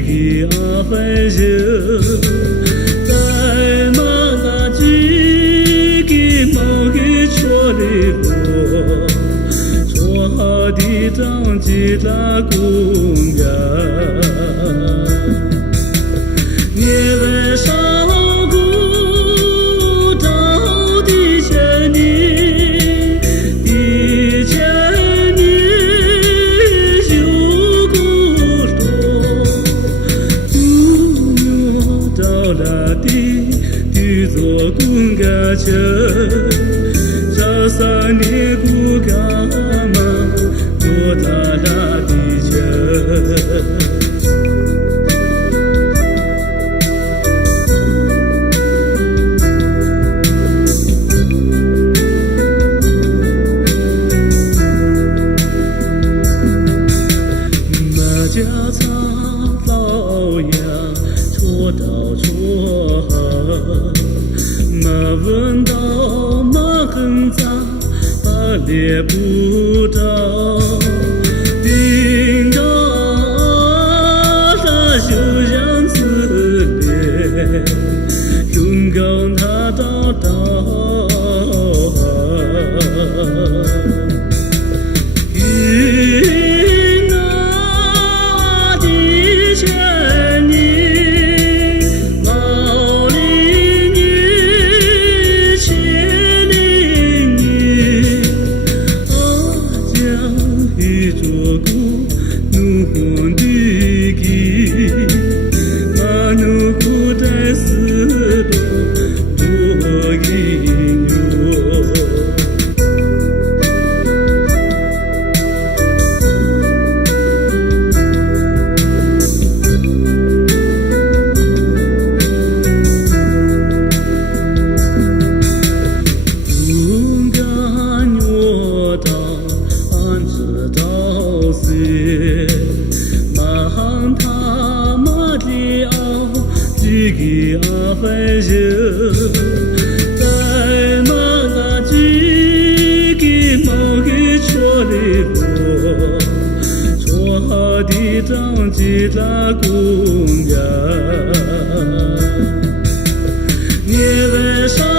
己阿分手，在马达几个毛给错里过，错好的张吉拉公园，你在上古到底千年，一千年有古罗，古到了地座公家城，这三年古干嘛，多大了地城。家草老呀，戳到戳痕，没闻到没很脏，把脸不到，顶到他就像自恋，勇敢他到到。几个阿分手，在马达几个毛给错里过，错好的张吉拉公园，你在上。